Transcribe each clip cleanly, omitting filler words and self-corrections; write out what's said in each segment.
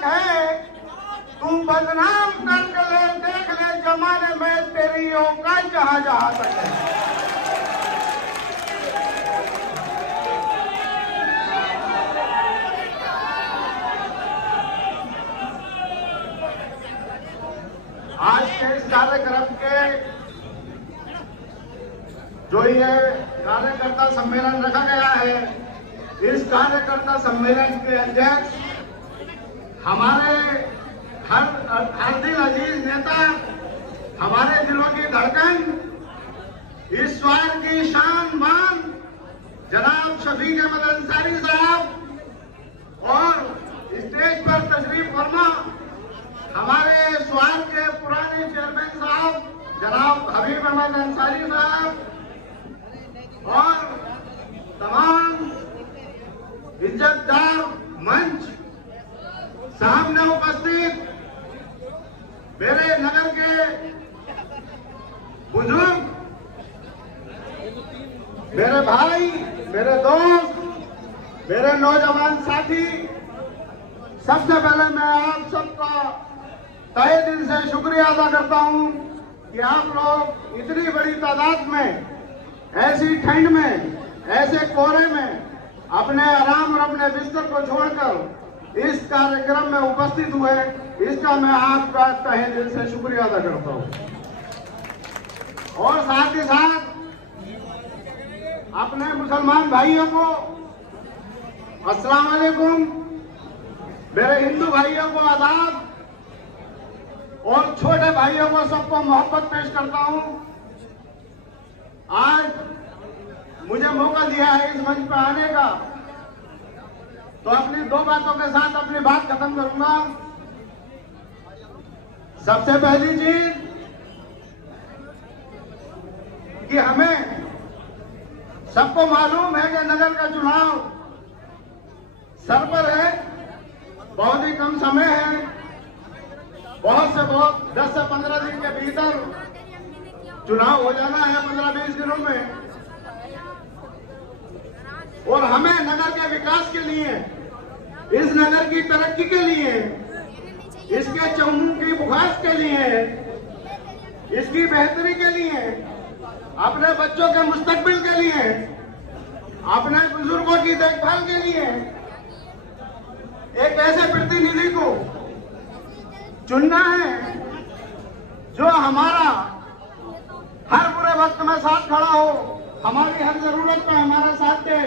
तक है, तू बदनाम करके ले, देख ले जमाने में तेरी औकात जहां जहां तक है। आज के इस कार्यक्रम के जो ये कार्यकर्ता सम्मेलन रखा गया है, इस कार्यकर्ता सम्मेलन के अध्यक्ष हमारे हर दिल अजीज नेता, हमारे दिलों की धड़कन, इस शहर की शान मान जनाब शफीक अहमद अंसारी साहब और स्टेज पर तशरीफ फरमा हमारे स्वार के पुराने चेयरमैन साहब जनाब हबीब अहमद अंसारी साहब और तमाम इज्जतदार मंच सामने उपस्थित मेरे नगर के बुजुर्ग, मेरे भाई, मेरे दोस्त, मेरे नौजवान साथी, सबसे पहले मैं आप सबका तहे दिल से शुक्रिया अदा करता हूं कि आप लोग इतनी बड़ी तादाद में ऐसी ठंड में, ऐसे कोहरे में अपने आराम और अपने बिस्तर को छोड़कर इस कार्यक्रम में उपस्थित हुए। इसका मैं आपका तहे दिल से शुक्रिया अदा करता हूं। और साथ ही साथ अपने मुसलमान भाइयों को अस्सलाम वालेकुम, मेरे हिंदू भाइयों को आदाब और छोटे भाइयों को सबको मोहब्बत पेश करता हूं। आज मुझे मौका दिया है इस मंच पर आने का, तो अपनी दो बातों के साथ अपनी बात खत्म करूंगा। सबसे पहली चीज कि हमें सबको मालूम है कि नगर का चुनाव सर पर है, बहुत ही कम समय है, बहुत से बहुत 10 से 15 दिन के भीतर चुनाव हो जाना है, 15-20 दिनों में। और हमें नगर के विकास के लिए, इस नगर की तरक्की के लिए, इसके चौमुखी बुखार के लिए, इसकी बेहतरी के लिए, अपने बच्चों के मुस्तकबिल के लिए, अपने बुजुर्गों की देखभाल के लिए एक ऐसे प्रतिनिधि को चुनना है जो हमारा हर बुरे वक्त में साथ खड़ा हो, हमारी हर जरूरत पर हमारा साथ दे,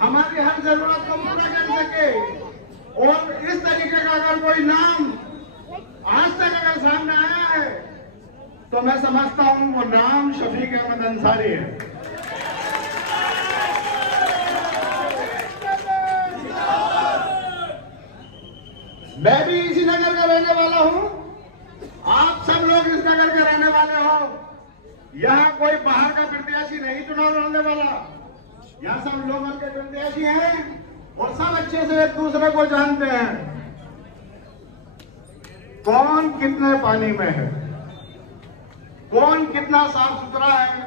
हमारी हर जरूरत को पूरा कर सके। और इस तरीके का अगर कोई नाम आज तक अगर सामने आया है तो मैं समझता हूं वो नाम शफीक अहमद अंसारी है। मैं भी इसी नगर का रहने वाला हूं, आप सब लोग इस नगर के रहने वाले हो। यहाँ कोई बाहर का प्रत्याशी नहीं चुनाव लड़ने वाला, यहाँ सब लोग के प्रत्याशी हैं और सब अच्छे से एक दूसरे को जानते हैं। कौन कितने पानी में है, कौन कितना साफ सुथरा है,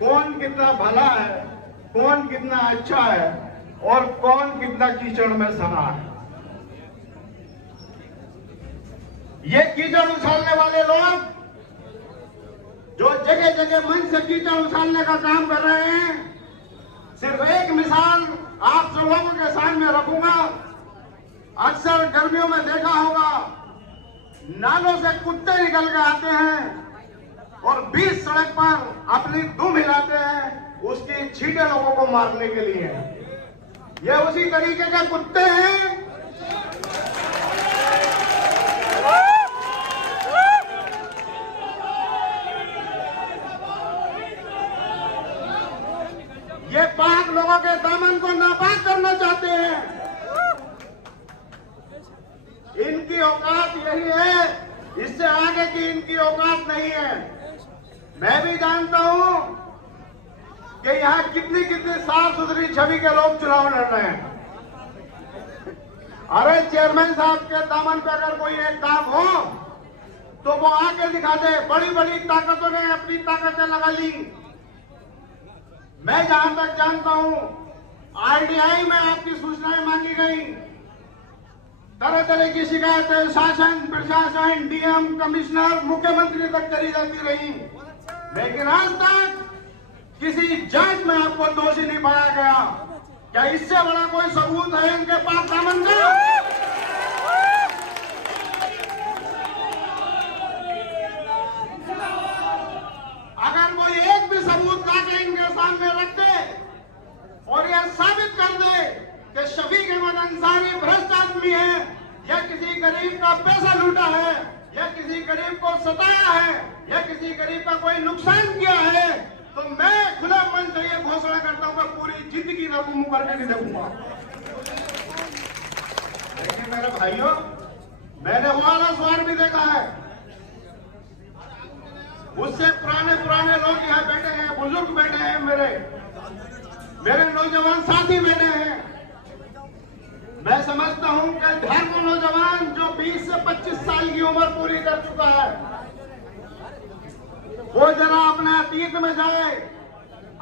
कौन कितना भला है, कौन कितना अच्छा है और कौन कितना कीचड़ में सना है। ये कीचड़ उछालने वाले लोग जो जगह जगह मंच से कीचड़ उछालने का काम कर रहे हैं, सिर्फ एक मिसाल आप सब लोगों के सामने रखूंगा। अक्सर गर्मियों में देखा होगा, नालों से कुत्ते निकल के आते हैं और बीच सड़क पर अपनी दुम हिलाते हैं, उसकी छींटे लोगों को मारने के लिए। ये उसी तरीके के कुत्ते हैं ये पाक लोगों के दामन को नापाक करना चाहते हैं। इनकी औकात यही है, इससे आगे की इनकी औकात नहीं है। मैं भी जानता हूं कि यहाँ कितनी कितनी साफ सुथरी छवि के लोग चुनाव लड़ रहे हैं। अरे चेयरमैन साहब के दामन पे अगर कोई एक दाग हो तो वो आके दिखा दे। बड़ी बड़ी ताकतों ने अपनी ताकतें लगा ली। मैं जहां तक जानता हूं, आरडीआई में आपकी सूचनाएं मांगी गई, तरह तरह की शिकायतें शासन प्रशासन डीएम कमिश्नर मुख्यमंत्री तक करी जाती रही, लेकिन आज तक किसी जांच में आपको दोषी नहीं पाया गया। क्या इससे बड़ा कोई सबूत है इनके पास दामन का? अगर कोई एक भी सबूत लाके इनके सामने रख दे और यह साबित कर दे कि शफीक अहमद अंसारी भ्रष्ट आदमी है, या किसी गरीब का पैसा लूटा है, या किसी गरीब को सताया है, या किसी गरीब का कोई नुकसान किया है, तो मैं खुला मन से ये घोषणा करता हूं कि पूरी जिंदगी न मुंह भर के नहीं देखूंगा। लेकिन मेरे भाइयों, मैंने वो वाला स्वार भी देखा है, उससे पुराने लोग यहाँ बैठे हैं, बुजुर्ग बैठे हैं, मेरे नौजवान साथी बैठे हैं। मैं समझता हूं कि धर्म नौजवान जो 20 से 25 साल की उम्र पूरी कर चुका है, वो जरा अपने अतीत में जाए,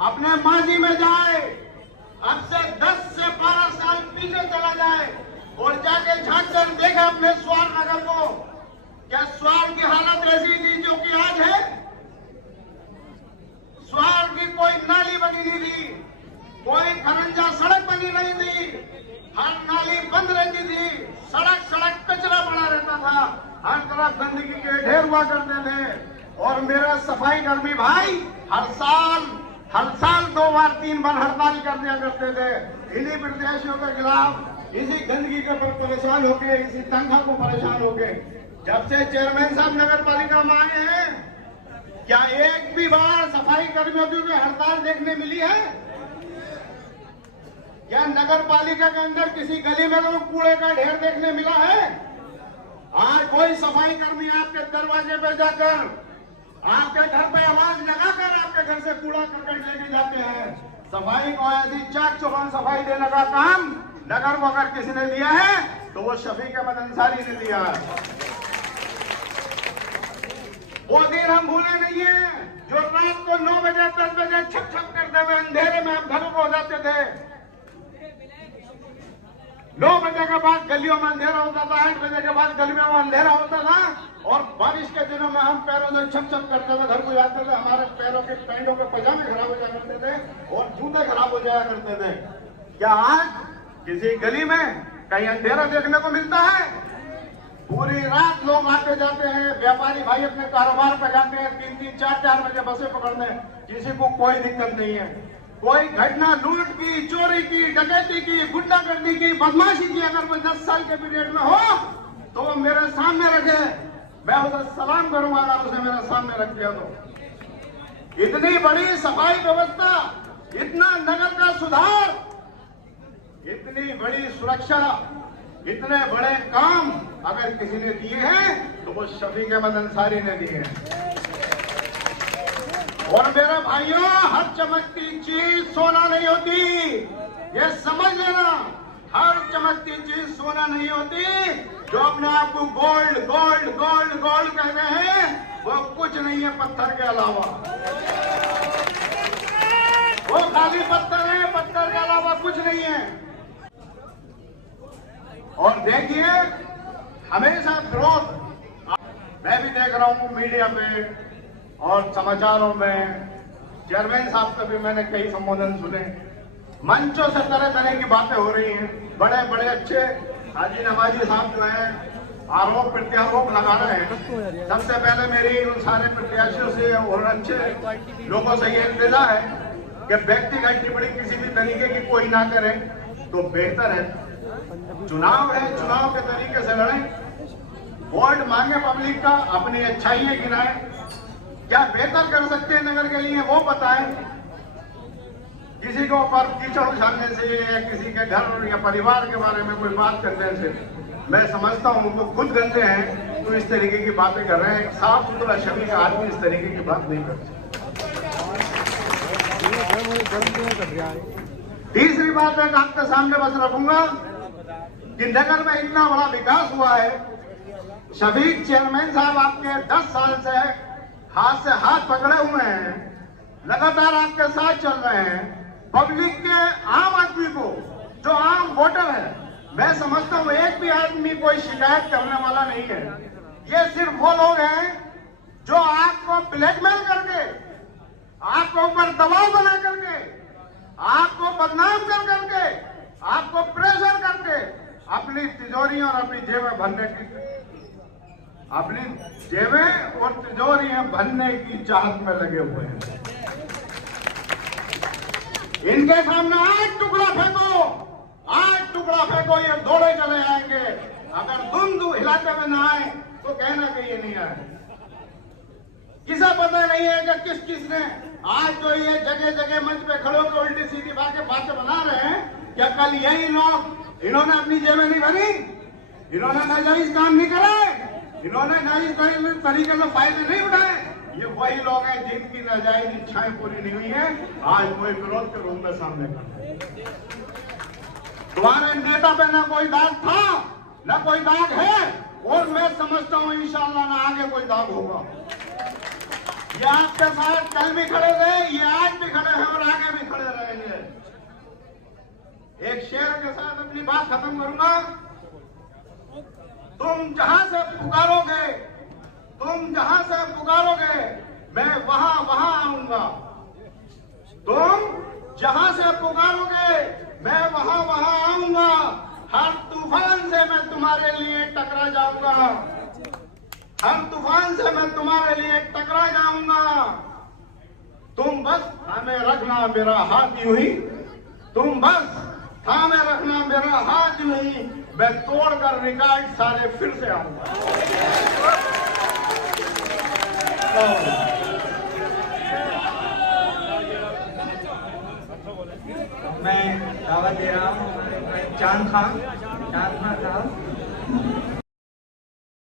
अपने माजी में जाए, अब से 10 से 12 साल पीछे चला जाए और जाके झांक कर देखे अपने स्वार नगर को। क्या स्वार की हालत ऐसी थी जो कि आज है? स्वार की कोई नाली बनी नहीं थी, कोई खरंजा सड़क बनी नहीं थी, हर नाली बंद रहती थी, सड़क कचरा पड़ा रहता था, हर तरफ गंदगी के ढेर हुआ करते थे। और मेरा सफाई कर्मी भाई हर साल 2 बार 3 बार हड़ताल कर दिया करते थे इन्हीं प्रत्याशियों के खिलाफ, इसी गंदगी के पर परेशान होके, इसी तनख्वाह को परेशान होके। जब से चेयरमैन साहब नगर पालिका में आए हैं, क्या एक भी बार सफाई कर्मियों की हड़ताल देखने मिली है? क्या नगर पालिका के अंदर किसी गली में तो कूड़े का ढेर देखने मिला है? आज कोई सफाई कर्मी आपके दरवाजे पे जाकर, आपके घर पे आवाज लगाकर आपके घर से कूड़ा करकट लेके जाते हैं। सफाई को ऐसी चाक चौबंद सफाई देने का काम नगर को अगर किसी ने लिया है तो वो शफीक अहमद अंसारी ने लिया है। वो दिन हम भूले नहीं है जो रात को 9 बजे 10 बजे छप करते हुए अंधेरे में हम घरों को हो जाते थे। 9 बजे के बाद गलियों में अंधेरा होता था, 8 बजे के बाद गलियों में अंधेरा होता था, और बारिश के दिनों में हम पैरों से छप करते हुए घर को जाते थे। हमारे पैरों के पैंटों के पजामे खराब हो जाया करते थे और जूते खराब हो जाया करते थे। क्या आज किसी गली में कहीं अंधेरा देखने को मिलता है? पूरी रात लोग आते जाते हैं, व्यापारी भाई अपने कारोबार पे जाते हैं, 3-3, 4-4 बजे बसें पकड़ने, किसी को कोई दिक्कत नहीं है। कोई घटना लूट की, चोरी की, डकैती की, गुंडागर्दी की, बदमाशी की अगर कोई 10 साल के पीरियड में हो तो वो मेरे सामने रखे, मैं उसे सलाम करूंगा अगर उसे मेरे सामने रख दिया तो। इतनी बड़ी सफाई व्यवस्था, इतना नगर का सुधार, इतनी बड़ी सुरक्षा, इतने बड़े काम अगर किसी ने दिए हैं तो वो शफीक अहमद अंसारी ने दिए हैं। और मेरे भाइयों, हर चमकती चीज सोना नहीं होती, ये समझ लेना। हर चमकती चीज सोना नहीं होती। जो अपने आप को गोल्ड गोल्ड गोल्ड गोल्ड कह रहे हैं वो कुछ नहीं है पत्थर के अलावा, वो खाली पत्थर है, पत्थर के अलावा कुछ नहीं है। और देखिए, हमेशा विरोध मैं भी देख रहा हूं मीडिया पे और समाचारों में, चेयरमैन साहब का भी मैंने कई संबोधन सुने, मंचों से तरह तरह की बातें हो रही हैं। बड़े बड़े अच्छे हाजी नवाजी साहब जो है आरोप प्रत्यारोप लगा रहे हैं। सबसे पहले मेरी उन सारे प्रत्याशियों से और अच्छे लोगों से ये इंतजार है कि व्यक्तिगत टिप्पणी किसी भी तरीके की कोई ना करे तो बेहतर है। चुनाव है, चुनाव के तरीके से लड़ें, वोट मांगे पब्लिक का, अपनी अच्छाइयां गिनाएं, क्या बेहतर कर सकते हैं नगर के लिए वो बताएं। किसी के ऊपर कीचड़ उछालने से या किसी के घर या परिवार के बारे में कोई बात करने से मैं समझता हूं वो खुद गंदे हैं तो इस तरीके की बातें कर रहे हैं। साफ सुथरा शरीफ आदमी इस तरीके की बात नहीं करते। तीसरी बात मैं आपके सामने बस रखूंगा कि नगर में इतना बड़ा विकास हुआ है। शफीक चेयरमैन साहब आपके 10 साल से हाथ से हाथ पकड़े हुए हैं, लगातार आपके साथ चल रहे हैं। पब्लिक के आम आदमी को, जो आम वोटर है, मैं समझता हूं एक भी आदमी कोई शिकायत करने वाला नहीं है। ये सिर्फ वो लोग हैं जो आपको ब्लैकमेल करके, आपको ऊपर दबाव बना करके, आपको बदनाम कर करके, आपको प्रेशर करके अपनी तिजोरी और अपनी जेबें भरने की, अपनी जेबें और तिजोरियां भरने की चाहत में लगे हुए हैं। इनके सामने 8 टुकड़ा फेंको, 8 टुकड़ा फेंको, ये दौड़े चले आएंगे। अगर दुम हिलाते में ना आए तो कहना कि ये नहीं आए। किसे पता नहीं है कि किस किसने आज जो ये जगह जगह मंच पे खड़े होकर उल्टी सीधी बातें बना रहे हैं, क्या कल यही लोग, इन्होंने अपनी जेबें नहीं भरी, इन्होंने नाजायज काम नहीं करे, इन्होंने नाजायज तरीके से फायदे नहीं उठाए, ये वही लोग हैं जिनकी नाजायज इच्छाएं पूरी नहीं हुई है, आज कोई विरोध के रूप में सामने खड़े। तुम्हारे नेता पे ना कोई दाग था, ना कोई दाग है, और मैं समझता हूं इंशाअल्लाह ना आगे कोई दाग होगा। ये आपके साथ कल भी खड़े थे, ये आज भी खड़े हैं और आगे भी खड़े रहेंगे। एक शेर के साथ अपनी बात खत्म करूंगा। तुम जहां से पुकारोगे, तुम जहां से पुकारोगे, मैं वहां आऊंगा। तुम जहां से पुकारोगे, मैं वहां आऊंगा। हर तूफान से मैं तुम्हारे लिए टकरा जाऊंगा, हर तूफान से मैं तुम्हारे लिए टकरा जाऊंगा। तुम बस थामे रखना मेरा हाथ यूं ही, तुम बस थामे रखना मेरा हाथ यूं ही, मैं तोड़कर रिकॉर्ड सारे फिर से आऊंगा। मैं दावा दे रहा हूँ चांद खान साहब